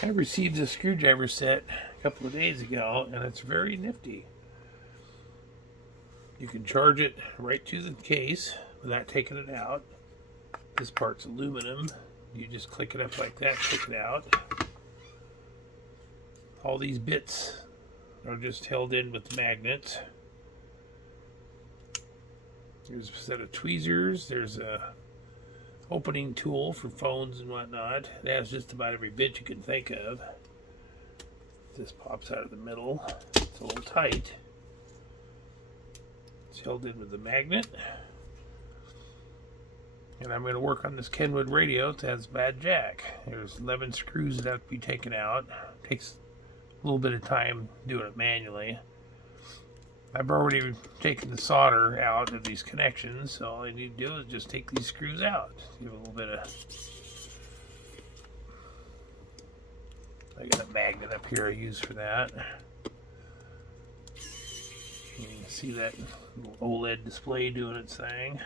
I received this screwdriver set a couple of days ago, and it's very nifty. You can charge it right to the case without taking it out. This part's aluminum. You just click it up like that, take it out. All these bits are just held in with magnets. There's a set of tweezers. There's a opening tool for phones and whatnot. It has just about every bit you can think of. This pops out of the middle. It's a little tight. It's held in with the magnet. And I'm going to work on this Kenwood radio. It has a bad jack. There's 11 screws that have to be taken out. It takes a little bit of time doing it manually. I've already taken the solder out of these connections, so all I need to do is just take these screws out. Give a little bit of... I got a magnet up here I use for that. You can see that little OLED display doing its thing.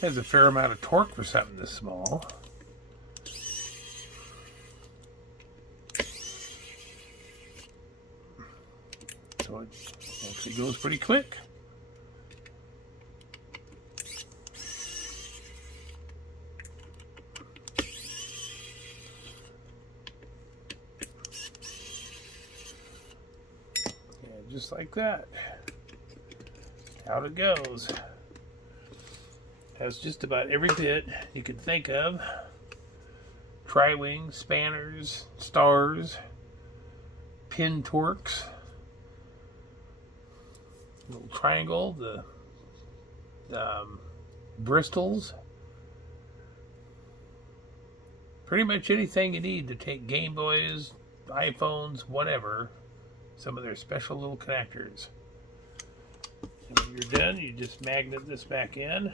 Has a fair amount of torque for something this small. So it actually goes pretty quick. Yeah, just like that. Out it goes. Has just about every bit you can think of. Tri-wing, spanners, stars, pin torques, little triangle, the bristles. Pretty much anything you need to take Game Boys, iPhones, whatever. Some of their special little connectors. And when you're done, you just magnet this back in.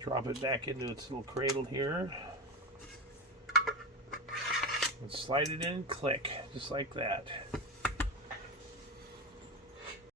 Drop it back into its little cradle here. And slide it in, click, just like that.